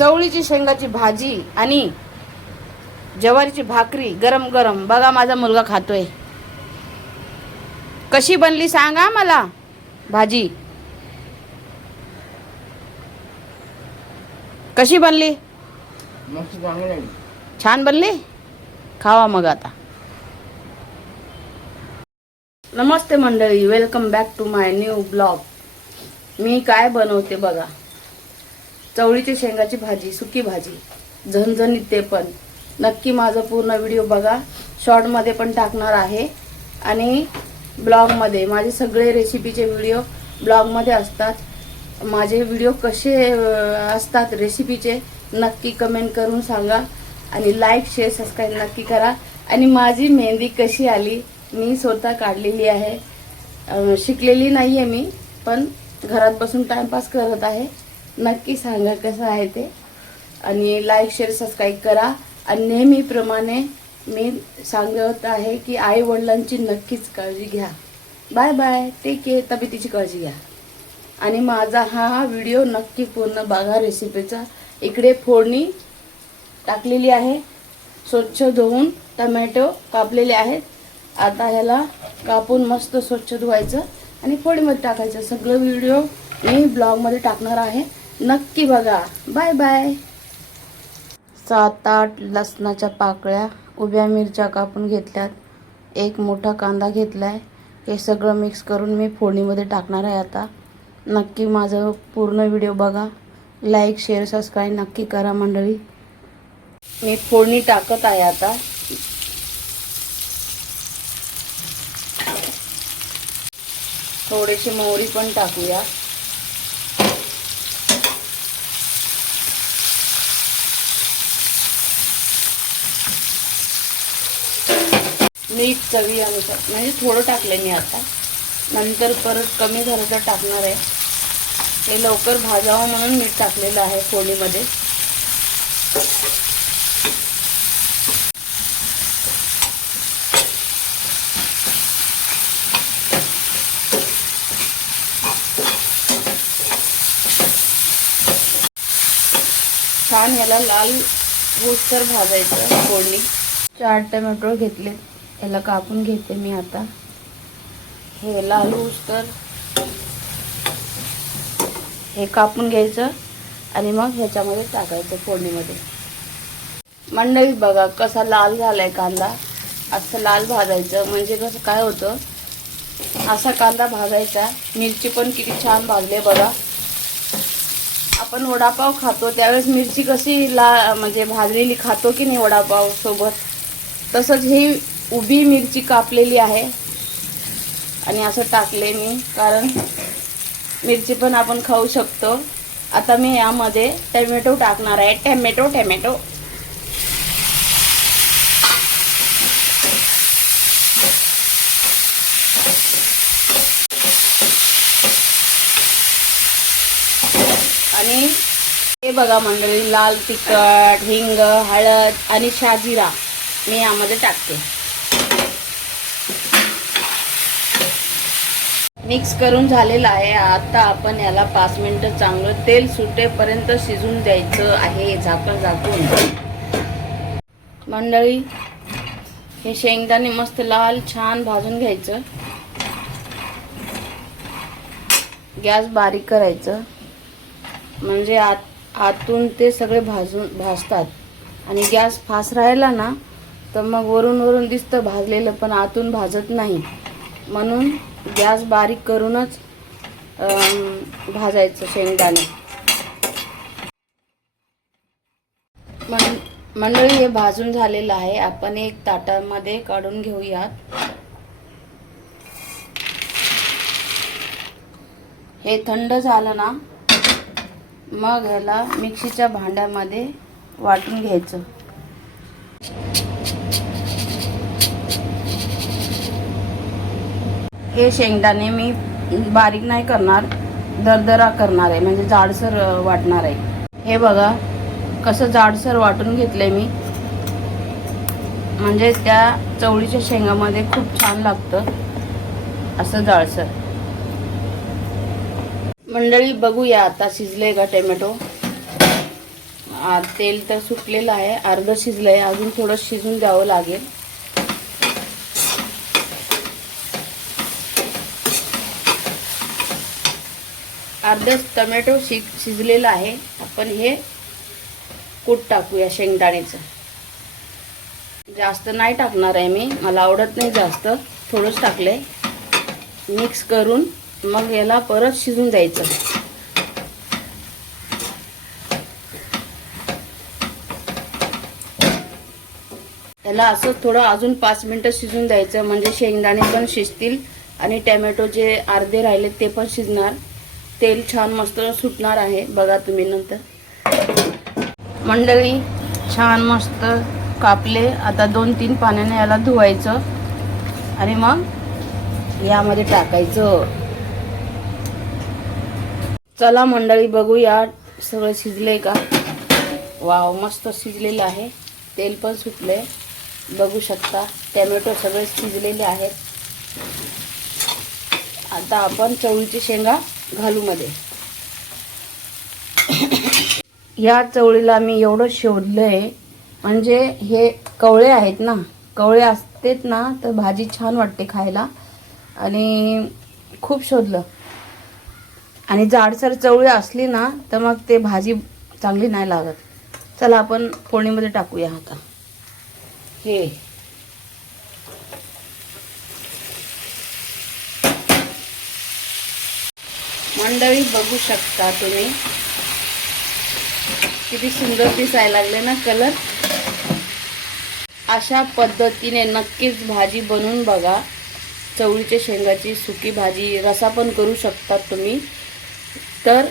चवळीची शेंगाची भाजी आणि ज्वारीची भाकरी गरम गरम. बघा माझा मुलगा खातोय. कशी बनली सांगा मला भाजी. कशी बनली? छान बनली? खावा मग आता. नमस्ते मंडळी welcome back to my new vlog. मी काय बनवते बघा. चवळीची शेंगाची भाजी सुकी भाजी झणझणीत ते पण. नक्की माझा पूर्ण व्हिडिओ बघा. शॉर्टमध्ये पण टाकणार आहे. आणि ब्लॉगमध्ये माझे सगळे रेसिपीचे व्हिडिओ ब्लॉगमध्ये असतात. माझे व्हिडिओ कसे असतात रेसिपीचे नक्की कमेंट करून सांगा. आणि लाईक शेअर सबस्क्राईब नक्की करा. आणि माझी मेहंदी कशी आली मी स्वतः काढलेली आहे. शिकलेली नाही आहे मी पण घरात बसून टाइमपास करत आहे. नक्की सांगा कसं आहे ते. आणि लाईक शेअर सबस्क्राईब करा. आणि नेहमीप्रमाणे मी सांगत आहे की आई वडिलांची नक्कीच काळजी घ्या. बाय बाय टेक केअर तब्येतीची काळजी घ्या. आणि माझा हा व्हिडिओ नक्की पूर्ण बघा रेसिपीचा इकडे फोडणी टाकलेली आहे. स्वच्छ धुवून टमॅटो कापलेले आहेत. आता ह्याला कापून मस्त स्वच्छ धुवायचं आणि फोडीमध्ये टाकायचं. सगळं व्हिडिओ मी ब्लॉगमध्ये टाकणार आहे. नक्की बघा. Bye bye. सात आठ लसणाच्या पाकळ्या उभ्या मिरच्या कापून घेतल्यात. एक मोठा कांदा घेतलाय. हे सगळं मिक्स करून मी फोडणीमध्ये टाकणार आहे आता. नक्की माझं पूर्ण व्हिडिओ बघा. लाईक शेअर सबस्क्राईब नक्की करा मंडळी. मी फोडणी टाकत आहे आता. थोडीशी मोहरी पण टाकूया. मीठ चवी अनुसार. म्हणजे थोडं टाकलं मी आता. नंतर परत कमी झालं तर टाकणार आहे. हे लवकर भाजावं म्हणून मीठ टाकलेलं आहे फोडीमध्ये छान याला लाल तर भाजायचं फोडणी. चार टमॅटो घेतले याला कापून घेते मी आता. हे लाल तर हे कापून घ्यायचं आणि मग ह्याच्यामध्ये टाकायचं फोडणीमध्ये. मंडळी बघा कसा लाल झालाय कांदा. असं लाल भाजायचं. म्हणजे कसं काय होतं? असा कांदा भाजायचा. मिरची पण किती छान भाजले बघा. आपण वडापाव खातो त्यावेळेस मिरची कशी ला म्हणजे भाजलेली खातो की नाही वडापाव सोबत? तसंच ही उभी मिरची कापलेली आहे. आणि असं टाकले मी कारण मिरची पण आपण खाऊ शकतो. आता मी यामध्ये टॅमॅटो टाकणार आहे. Tomato tomato. आणि हे बघा मंडळी लाल तिखट हिंग हळद आणि शाजिरा मी यामध्ये टाकते. मिक्स करून झालेलं आहे. आता आपण याला पाच मिनटं चांगलं तेल सुटेपर्यंत शिजून द्यायचं आहे. झाकण झाकून. मंडळी हे शेंगदाणे मस्त लाल छान भाजून घ्यायचं. गॅस बारीक करायचं. म्हणजे आत आतून ते सगळे भाजून भाजतात. आणि गॅस फास्ट राहिला ना तर मग वरून वरून दिसतं भाजलेलं पण आतून भाजत नाही. म्हणून गॅस बारीक करूनच भाजायचं शेंगदाणे. मंडळी हे भाजून झालेलं आहे. आपण एक ताटामध्ये काढून घेऊयात. हे थंड झालं ना मग ह्याला मिक्सीच्या भांड्यामध्ये वाटून घ्यायचं. हे शेंगदाणे मी बारीक नाही करणार दरदरा करणार आहे म्हणजे जाडसर वाटणार आहे. हे बघा कसं जाडसर वाटून घेतलंय मी. म्हणजे त्या चवळीच्या शेंगामध्ये खूप छान लागतं असं जाडसर. मंडळी बघूया आता शिजले का टोमॅटो? आ, तेल तर सुटलेलं आहे अर्ध शिजलंय अजून थोडं शिजून द्यावं लागेल. अर्धच टोमॅटो शि शिजलेलं आहे. आपण हे कूट टाकूया शेंगदाण्याचं. जास्त नाही टाकणार आहे मी. मला आवडत नाही जास्त. थोडंच टाकलंय. मिक्स करून मग याला परत शिजून द्यायचं. याला असं थोडं अजून पाच मिनटं शिजून द्यायचं. म्हणजे शेंगदाणे पण शिजतील आणि टॅमॅटो जे अर्धे राहिले ते पण शिजणार. तेल छान मस्त सुटणार आहे. बघा तुम्ही नंतर. मंडळी छान मस्त कापले. आता दोन तीन पाण्याने याला धुवायचं. आणि मग यामध्ये टाकायचं. चला मंडळी बघूया सगळं शिजले का? वाव मस्त शिजलेलं आहे. तेल पण सुटले बघू शकता. टॅमॅटो सगळे शिजलेले आहेत. आता आपण चवळीची शेंगा घालू मध्ये या चवळीला मी एवढं शोधलंय म्हणजे हे कवळे आहेत ना कवळे असतेत ना तर भाजी छान वाटते खायला. आणि खूप शोधलं. आणि जाडसर चवळी असली ना तर मग ते भाजी चांगली नाही लागत. चला आपण फोडणीमध्ये टाकूया आता. हे. मंडळी बघू शकता तुम्ही. किती सुंदर दिसायला लागले ना कलर अशा पद्धतीने नक्कीच भाजी बनवून बघा. चवळीच्या शेंगाची सुकी भाजी रसा पण करू शकतात तुम्ही. तर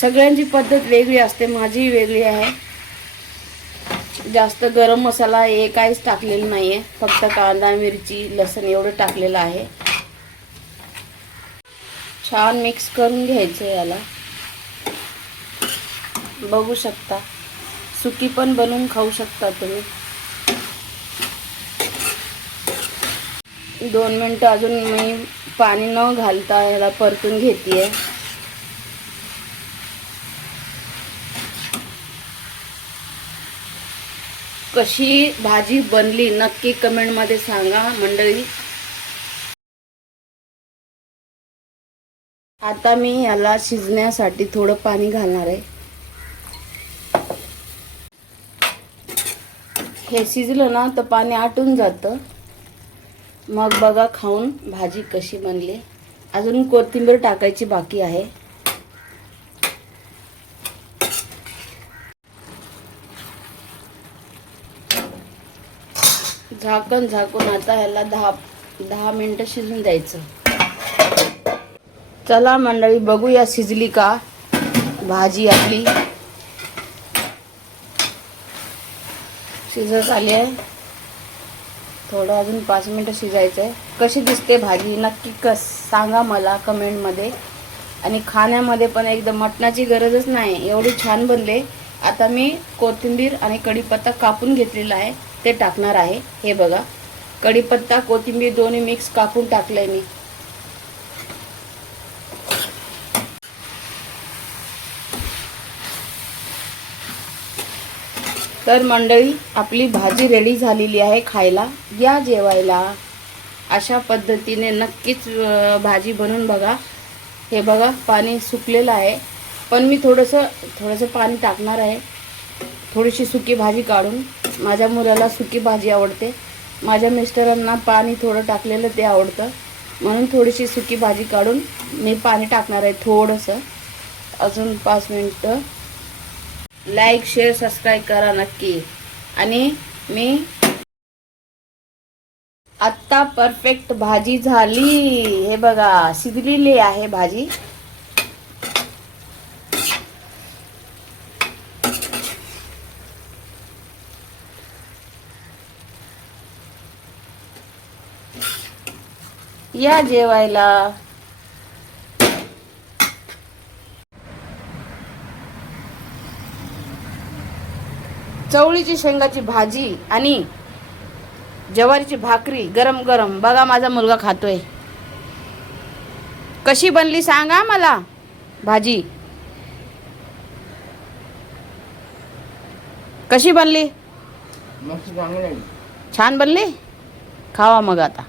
सगळ्यांची पद्धत वेगळी असते माझी वेगळी आहे. जास्त गरम मसाला हे काहीच टाकलेलं नाही आहे फक्त कांदा मिरची लसण एवढं टाकलेलं आहे. छान मिक्स करून घ्यायचं याला. बघू शकता. सुकी पण बनवून खाऊ शकता तुम्ही. दोन मिनटं अजून मी पाणी न घालता याला परतून घेते कशी भाजी बनली नक्की कमेंटमध्ये सांगा मंडळी. आता मी याला शिजण्यासाठी थोडं पाणी घालणार आहे. हे शिजलं ना तर पाणी आटून जातं. मग बघा खाऊन भाजी कशी बनली. अजून कोथिंबीर टाकायची बाकी आहे. झाकण झाकून आता ह्याला दहा दहा मिनटं शिजून द्यायचं. चला मंडळी बघूया शिजली का भाजी आपली. शिजत आली आहे. थोडं अजून पाच मिनटं शिजायचं आहे. कशी दिसते भाजी? नक्की कस सांगा मला कमेंटमध्ये. आणि खाण्यामध्ये पण एकदम मटणाची गरजच नाही. एवढी छान बनले. आता मी कोथिंबीर आणि कढीपत्ता कापून घेतलेला आहे. ते टाकणार आहे. हे बघा. कढीपत्ता कोथिंबीर दोन्ही मिक्स कापून टाकलं आहे मी. तर मंडळी आपली भाजी रेडी झालेली आहे खायला. या जेवायला अशा पद्धतीने नक्कीच भाजी बनवून बघा. हे बघा पाणी सुकलेलं आहे. पण मी थोडंसं थोडंसं पाणी टाकणार आहे. थोडीशी सुकी भाजी काढून. माझ्या मुलाला सुकी भाजी आवडते. माझ्या मिस्टरांना पाणी थोडं टाकलेलं ते आवडतं. म्हणून थोडीशी सुकी भाजी काढून मी पाणी टाकणार आहे थोडंसं. अजून पाच मिनटं. लाईक शेअर सबस्क्राईब करा नक्की. आणि मी आत्ता परफेक्ट भाजी झाली. हे बघा शिजलेली आहे भाजी. या जेवायला. चवळीची शेंगाची भाजी आणि ज्वारीची भाकरी गरम गरम. बघा माझा मुलगा खातोय. कशी बनली सांगा मला. भाजी. कशी बनली? छान बनली? खावा मग आता.